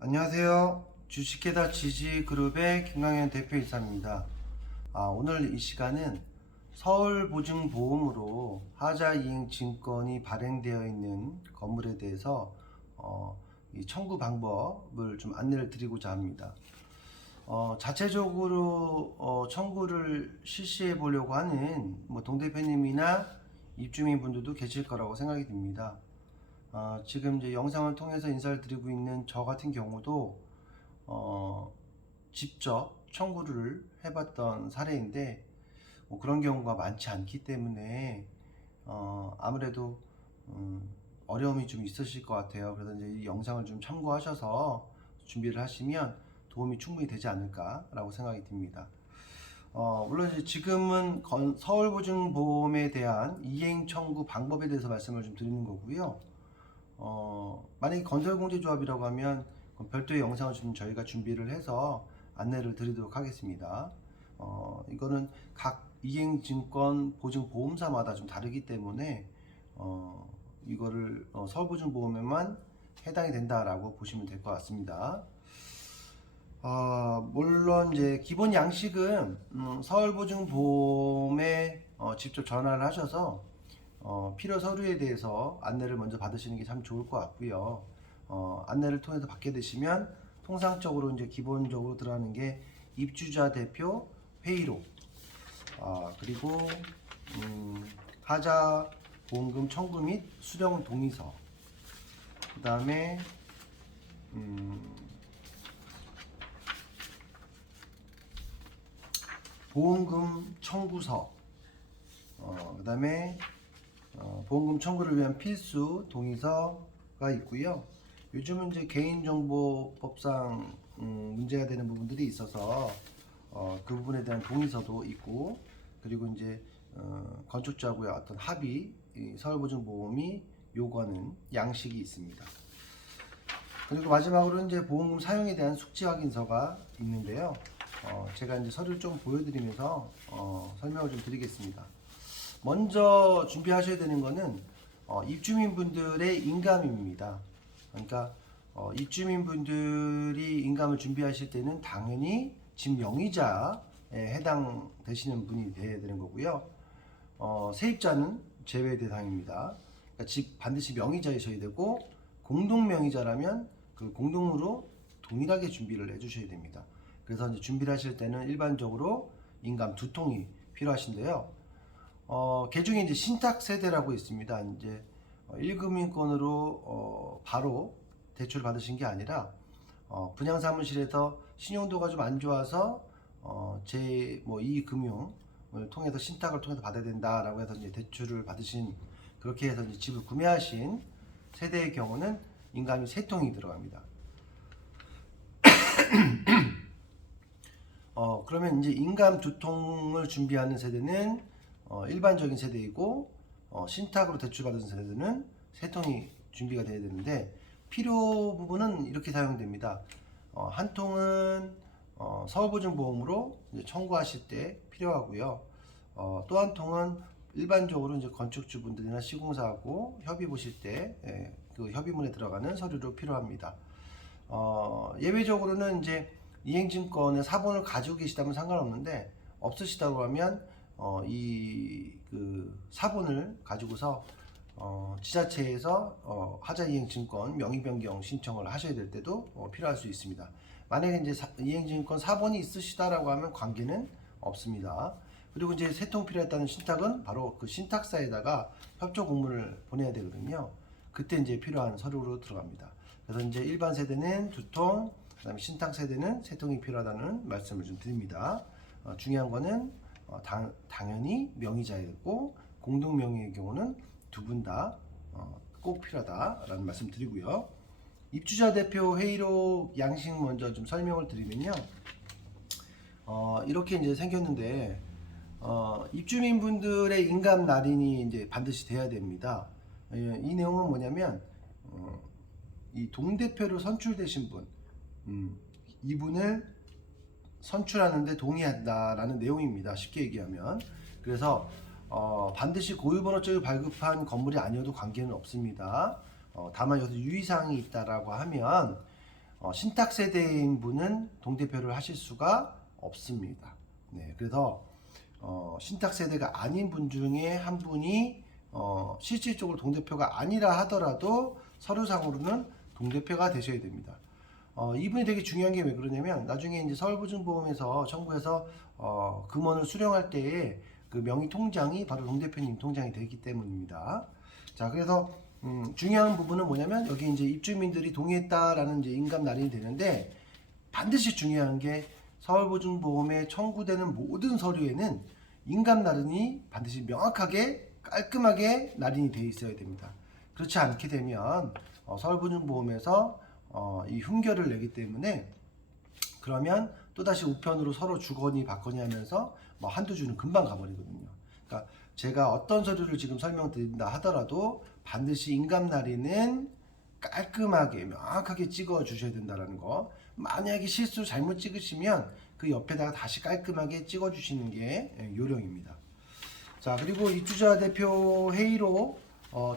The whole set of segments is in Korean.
안녕하세요. 주식회사 지지그룹의 김강현 대표이사입니다. 오늘 이 시간은 서울보증보험으로 하자이행증권이 발행되어 있는 건물에 대해서 이 청구 방법을 좀 안내를 드리고자 합니다. 자체적으로 청구를 실시해 보려고 하는 동 대표님이나 입주민 분들도 계실 거라고 생각이 듭니다. 지금 이제 영상을 통해서 인사를 드리고 있는 저 같은 경우도 직접 청구를 해봤던 사례인데 그런 경우가 많지 않기 때문에 아무래도 어려움이 좀 있으실 것 같아요. 그래서 이제 이 영상을 좀 참고하셔서 준비를 하시면 도움이 충분히 되지 않을까라고 생각이 듭니다. 물론 이제 지금은 서울보증보험에 대한 이행 청구 방법에 대해서 말씀을 좀 드리는 거고요. 만약에 건설공제조합이라고 하면 별도의 영상을 좀 저희가 준비를 해서 안내를 드리도록 하겠습니다. 이거는 각 이행증권 보증보험사마다 좀 다르기 때문에 이거를 서울보증보험에만 해당이 된다라고 보시면 될 것 같습니다. 물론 이제 기본 양식은 서울보증보험에 직접 전화를 하셔서 필요 서류에 대해서 안내를 먼저 받으시는 게 참 좋을 것 같고요. 안내를 통해서 받게 되시면 통상적으로 이제 기본적으로 들어가는 게 입주자 대표 회의록, 그리고 하자 보험금 청구 및 수령 동의서, 그 다음에 보험금 청구서, 그 다음에 보험금 청구를 위한 필수 동의서가 있고요. 요즘은 이제 개인정보법상 문제가 되는 부분들이 있어서 그 부분에 대한 동의서도 있고, 그리고 이제 건축주하고의 어떤 합의, 서울보증보험이 요구하는 양식이 있습니다. 그리고 마지막으로 이제 보험금 사용에 대한 숙지 확인서가 있는데요. 제가 이제 서류를 좀 보여드리면서 설명을 좀 드리겠습니다. 먼저 준비하셔야 되는 거는 입주민분들의 인감입니다. 그러니까 입주민분들이 인감을 준비하실 때는 당연히 집 명의자에 해당되시는 분이 되어야 되는 거고요. 세입자는 제외 대상입니다. 그러니까 집 반드시 명의자이셔야 되고, 공동 명의자라면 그 공동으로 동일하게 준비를 해주셔야 됩니다. 그래서 이제 준비를 하실 때는 일반적으로 인감 2통이 필요하신데요. 개중에 이제 신탁 세대라고 있습니다. 이제 1금융권으로 바로 대출을 받으신 게 아니라 분양 사무실에서 신용도가 좀 안 좋아서 이 금융을 통해서 신탁을 통해서 받아야 된다라고 해서 이제 대출을 받으신, 그렇게 해서 이제 집을 구매하신 세대의 경우는 인감이 3통이 들어갑니다. 그러면 이제 인감 2통을 준비하는 세대는 일반적인 세대이고, 신탁으로 대출받은 세대는 3통이 준비가 되어야 되는데, 필요 부분은 이렇게 사용됩니다. 한 통은 서울보증보험으로 이제 청구하실 때 필요하고요. 또 한 통은 일반적으로 이제 건축주분들이나 시공사하고 협의 보실 때 그 협의문에 들어가는 서류로 필요합니다. 예외적으로는 이제 이행증권의 사본을 가지고 계시다면 상관없는데, 없으시다고 하면 그 사본을 가지고서 지자체에서 하자이행증권 명의 변경 신청을 하셔야 될 때도 필요할 수 있습니다. 만약에 이제 이행증권 사본이 있으시다라고 하면 관계는 없습니다. 그리고 이제 3통 필요했다는 신탁은 바로 그 신탁사에다가 협조 공문을 보내야 되거든요. 그때 이제 필요한 서류로 들어갑니다. 그래서 이제 일반 세대는 2통, 그다음에 신탁 세대는 3통이 필요하다는 말씀을 좀 드립니다. 중요한 거는 당연히 명의자이고, 공동 명의의 경우는 두 분 다 꼭 필요하다라는 말씀 드리고요. 입주자 대표 회의록 양식 먼저 좀 설명을 드리면요. 이렇게 이제 생겼는데, 입주민분들의 인감 날인이 이제 반드시 돼야 됩니다. 이 내용은 뭐냐면, 이 동대표로 선출되신 분, 이분을 선출하는데 동의한다라는 내용입니다. 쉽게 얘기하면. 그래서 반드시 고유번호증을 발급한 건물이 아니어도 관계는 없습니다. 다만 여기서 유의사항이 있다라고 하면, 신탁 세대인 분은 동대표를 하실 수가 없습니다. 네, 그래서 신탁 세대가 아닌 분 중에 한 분이 실질적으로 동대표가 아니라 하더라도 서류상으로는 동대표가 되셔야 됩니다. 이분이 되게 중요한 게 왜 그러냐면 나중에 이제 서울보증보험에서 청구해서 금원을 수령할 때에 그 명의 통장이 바로 동대표님 통장이 되기 때문입니다. 자, 그래서 중요한 부분은 뭐냐면 여기 이제 입주민들이 동의했다라는 이제 인감 날인이 되는데 반드시 중요한 게 서울보증보험에 청구되는 모든 서류에는 인감 날인이 반드시 명확하게 깔끔하게 날인이 되어 있어야 됩니다. 그렇지 않게 되면 서울보증보험에서 이 흠결을 내기 때문에 그러면 또다시 우편으로 서로 주거니 받거니 하면서 뭐 한두 주는 금방 가버리거든요. 그러니까 제가 어떤 서류를 지금 설명드린다 하더라도 반드시 인감 날인은 깔끔하게 명확하게 찍어 주셔야 된다는 거. 만약에 실수 잘못 찍으시면 그 옆에다가 다시 깔끔하게 찍어 주시는 게 요령입니다. 자, 그리고 입주자 대표 회의로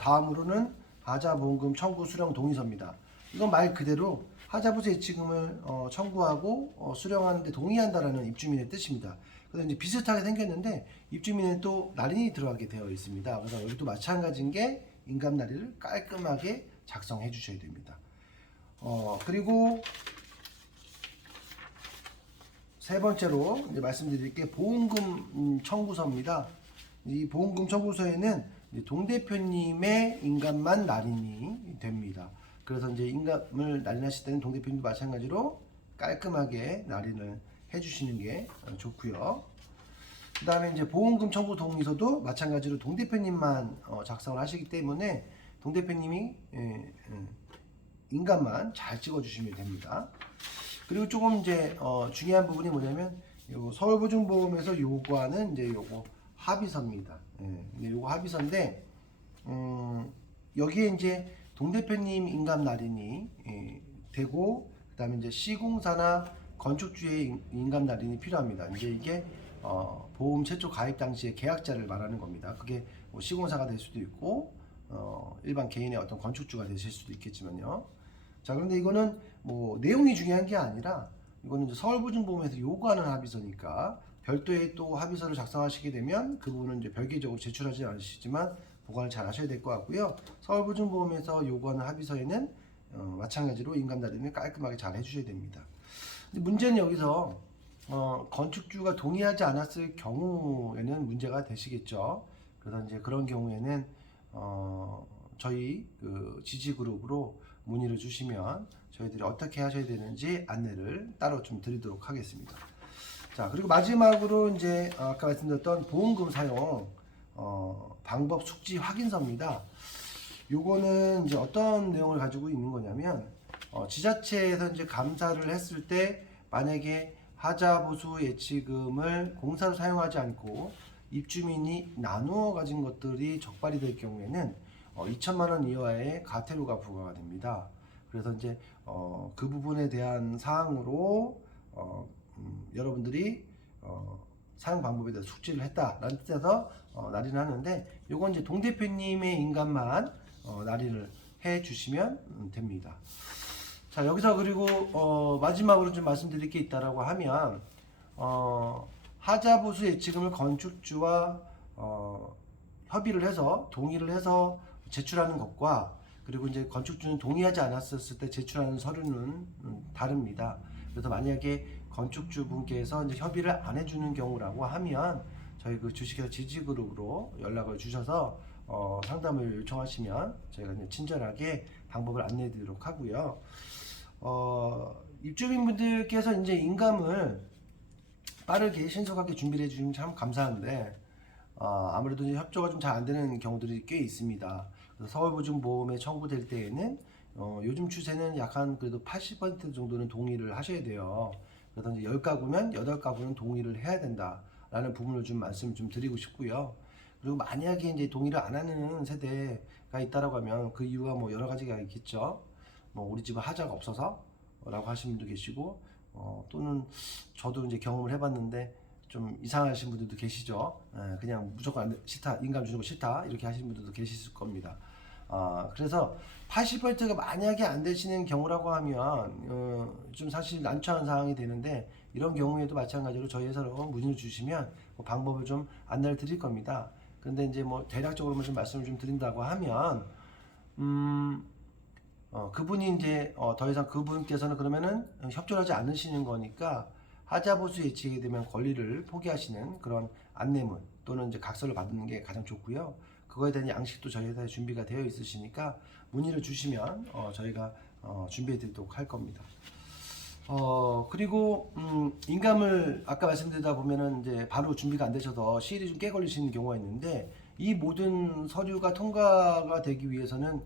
다음으로는 하자보험금 청구 수령 동의서입니다. 이건 말 그대로 하자부서 예치금을 청구하고 수령하는데 동의한다라는 입주민의 뜻입니다. 그래서 이제 비슷하게 생겼는데 입주민은 또 날인이 들어가게 되어 있습니다. 그래서 여기도 마찬가지인 게 인감 날인을 깔끔하게 작성해 주셔야 됩니다. 그리고 세 번째로 이제 말씀드릴 게 보험금 청구서입니다. 이 보험금 청구서에는 동대표님의 인감만 날인이 됩니다. 그래서 이제 인감을 날인하실 때는 동대표님도 마찬가지로 깔끔하게 날인을 해주시는 게 좋고요. 그 다음에 이제 보험금 청구 동의서도 마찬가지로 동대표님만 작성을 하시기 때문에 동대표님이 인감만 잘 찍어주시면 됩니다. 그리고 조금 이제 중요한 부분이 뭐냐면 요 서울보증보험에서 요구하는 이제 요거 합의서입니다. 요거 합의서인데 여기에 이제 동대표님 인감 날인이 되고 그다음에 이제 시공사나 건축주의 인감 날인이 필요합니다. 이제 이게 보험 최초 가입 당시의 계약자를 말하는 겁니다. 그게 뭐 시공사가 될 수도 있고 일반 개인의 어떤 건축주가 되실 수도 있겠지만요. 자, 그런데 이거는 뭐 내용이 중요한 게 아니라 이거는 이제 서울보증보험에서 요구하는 합의서니까 별도의 또 합의서를 작성하시게 되면 그 부분은 이제 별개적으로 제출하지 않으시지만 보관을 잘 하셔야 될 것 같고요. 서울보증보험에서 요구하는 합의서에는 마찬가지로 인감 날인을 깔끔하게 잘 해주셔야 됩니다. 근데 문제는 여기서 건축주가 동의하지 않았을 경우에는 문제가 되시겠죠. 그래서 이제 그런 경우에는 저희 그 지지그룹으로 문의를 주시면 저희들이 어떻게 하셔야 되는지 안내를 따로 좀 드리도록 하겠습니다. 자, 그리고 마지막으로 이제 아까 말씀드렸던 보험금 사용 방법 숙지 확인서입니다. 요거는 이제 어떤 내용을 가지고 있는 거냐면 지자체에서 이제 감사를 했을 때 만약에 하자보수 예치금을 공사로 사용하지 않고 입주민이 나누어 가진 것들이 적발이 될 경우에는 2천만 원 이하의 과태료가 부과가 됩니다. 그래서 이제 그 부분에 대한 사항으로 여러분들이 사용 방법에 대해서 숙지를 했다라는 뜻에서 날인을 하는데 요건 이제 동대표님의 인감만 날인을 해 주시면 됩니다. 자, 여기서 그리고 마지막으로 좀 말씀드릴 게 있다라고 하면 하자보수 예치금을 건축주와 협의를 해서 동의를 해서 제출하는 것과 그리고 이제 건축주는 동의하지 않았을 때 제출하는 서류는 다릅니다. 그래서 만약에 건축주 분께서 이제 협의를 안 해주는 경우라고 하면 저희 그 주식회사 지지그룹으로 연락을 주셔서 상담을 요청하시면 저희가 이제 친절하게 방법을 안내해 드리도록 하고요. 입주민분들께서 이제 인감을 빠르게 신속하게 준비를 해주시면 참 감사한데 아무래도 이제 협조가 좀 잘 안 되는 경우들이 꽤 있습니다. 그래서 서울보증보험에 청구될 때에는 요즘 추세는 약 한 그래도 80% 정도는 동의를 하셔야 돼요. 그래서 이제 10가구면 8가구는 동의를 해야 된다라는 부분을 좀 말씀 좀 드리고 싶고요. 그리고 만약에 이제 동의를 안 하는 세대가 있다라고 하면 그 이유가 뭐 여러 가지가 있겠죠. 뭐 우리 집은 하자가 없어서라고 하시는 분도 계시고 또는 저도 이제 경험을 해봤는데 좀 이상하신 분들도 계시죠. 그냥 무조건 싫다, 인감 주는 거 싫다 이렇게 하시는 분들도 계실 겁니다. 그래서 80%가 만약에 안 되시는 경우라고 하면 좀 사실 난처한 상황이 되는데, 이런 경우에도 마찬가지로 저희 회사로 문의를 주시면 그 방법을 좀 안내를 드릴 겁니다. 근데 이제 뭐 대략적으로만 좀 말씀을 좀 드린다고 하면, 음, 그분이 이제 더 이상 그분께서는 그러면은 협조하지 않으시는 거니까, 하자보수 예치게 되면 권리를 포기하시는 그런 안내문 또는 이제 각서를 받는 게 가장 좋고요. 그거에 대한 양식도 저희 회사에 준비가 되어 있으시니까 문의를 주시면 저희가 준비해 드리도록 할 겁니다. 그리고 인감을 아까 말씀드리다 보면은 이제 바로 준비가 안 되셔서 시일이 좀 꽤 걸리시는 경우가 있는데, 이 모든 서류가 통과가 되기 위해서는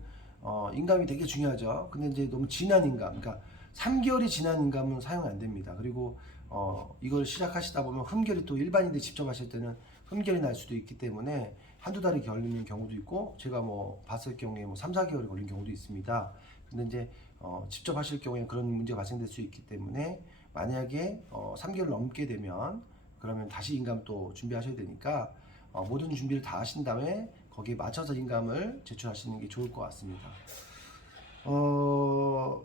인감이 되게 중요하죠. 근데 이제 너무 지난 인감, 그러니까 3개월이 지난 인감은 사용 안 됩니다. 그리고 이걸 시작하시다 보면 흠결이, 또 일반인들이 직접 하실 때는 흠결이 날 수도 있기 때문에 한두 달이 걸리는 경우도 있고, 제가 뭐 봤을 경우에 뭐 3, 4개월이 걸린 경우도 있습니다. 근데 이제 직접 하실 경우에는 그런 문제가 발생될 수 있기 때문에, 만약에 3개월 넘게 되면 그러면 다시 인감 또 준비하셔야 되니까 모든 준비를 다 하신 다음에 거기에 맞춰서 인감을 제출하시는 게 좋을 것 같습니다.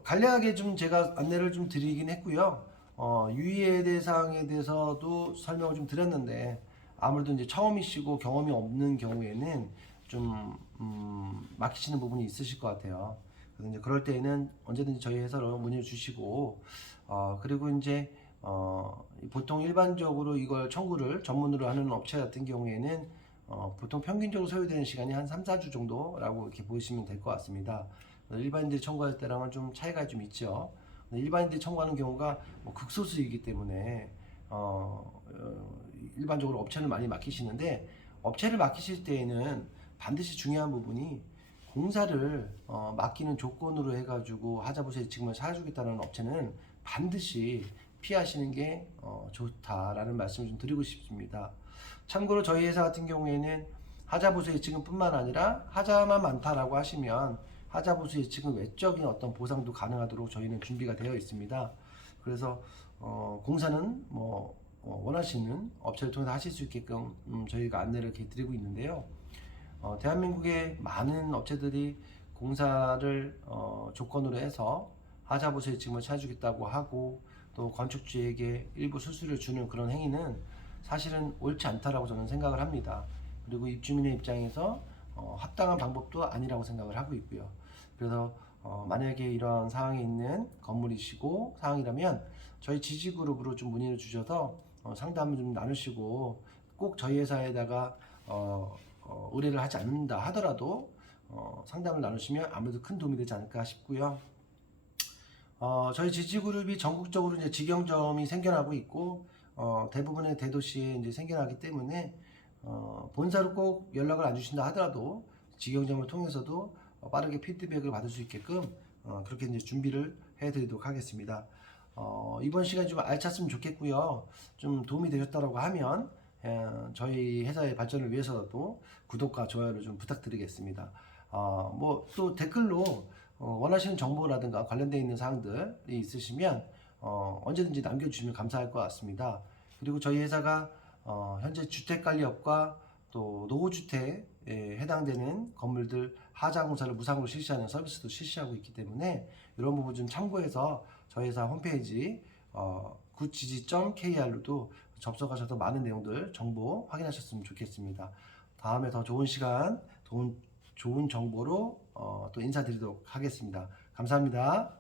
간략하게 좀 제가 안내를 좀 드리긴 했고요. 유의해야 될 사항에 대해서도 설명을 좀 드렸는데, 아무래도 이제 처음이시고 경험이 없는 경우에는 좀 막히시는 부분이 있으실 것 같아요. 그래서 이제 그럴 때에는 언제든지 저희 회사로 문의를 주시고, 그리고 이제 보통 일반적으로 이걸 청구를 전문으로 하는 업체 같은 경우에는 보통 평균적으로 소요되는 시간이 한 3, 4주 정도라고 이렇게 보시면 될 것 같습니다. 일반인들이 청구할 때랑은 좀 차이가 좀 있죠. 일반인들이 청구하는 경우가 뭐 극소수이기 때문에 일반적으로 업체를 많이 맡기시는데, 업체를 맡기실 때에는 반드시 중요한 부분이, 공사를 맡기는 조건으로 해가지고 하자보수 예치금을 사주겠다는 업체는 반드시 피하시는 게 좋다라는 말씀을 좀 드리고 싶습니다. 참고로 저희 회사 같은 경우에는 하자보수 예치금 뿐만 아니라, 하자만 많다라고 하시면 하자보수 예치금 외적인 어떤 보상도 가능하도록 저희는 준비가 되어 있습니다. 그래서 공사는 뭐 원하시는 업체를 통해서 하실 수 있게끔 저희가 안내를 이렇게 드리고 있는데요. 대한민국의 많은 업체들이 공사를 조건으로 해서 하자보수 예치금을 찾아주겠다고 하고, 또 건축주에게 일부 수수료를 주는 그런 행위는 사실은 옳지 않다라고 저는 생각을 합니다. 그리고 입주민의 입장에서 합당한 방법도 아니라고 생각을 하고 있고요. 그래서 만약에 이러한 상황에 있는 건물이시고 상황이라면 저희 지지그룹으로 좀 문의를 주셔서 상담을 좀 나누시고, 꼭 저희 회사에다가 의뢰를 하지 않는다 하더라도 상담을 나누시면 아무래도 큰 도움이 되지 않을까 싶고요. 저희 지지그룹이 전국적으로 이제 직영점이 생겨나고 있고, 대부분의 대도시에 이제 생겨나기 때문에 본사로 꼭 연락을 안 주신다 하더라도 직영점을 통해서도 빠르게 피드백을 받을 수 있게끔 그렇게 이제 준비를 해드리도록 하겠습니다. 이번 시간이 좀 알찼으면 좋겠고요. 좀 도움이 되셨다고 하면 저희 회사의 발전을 위해서라도 구독과 좋아요를 좀 부탁드리겠습니다. 뭐 또 댓글로 원하시는 정보라든가 관련되어 있는 사항들이 있으시면 언제든지 남겨주시면 감사할 것 같습니다. 그리고 저희 회사가 현재 주택관리업과 또 노후주택에 해당되는 건물들 하자공사를 무상으로 실시하는 서비스도 실시하고 있기 때문에, 이런 부분 좀 참고해서 저희 회사 홈페이지 굿지지.kr로도 접속하셔서 많은 내용들 정보 확인하셨으면 좋겠습니다. 다음에 더 좋은 시간, 좋은 정보로 또 인사드리도록 하겠습니다. 감사합니다.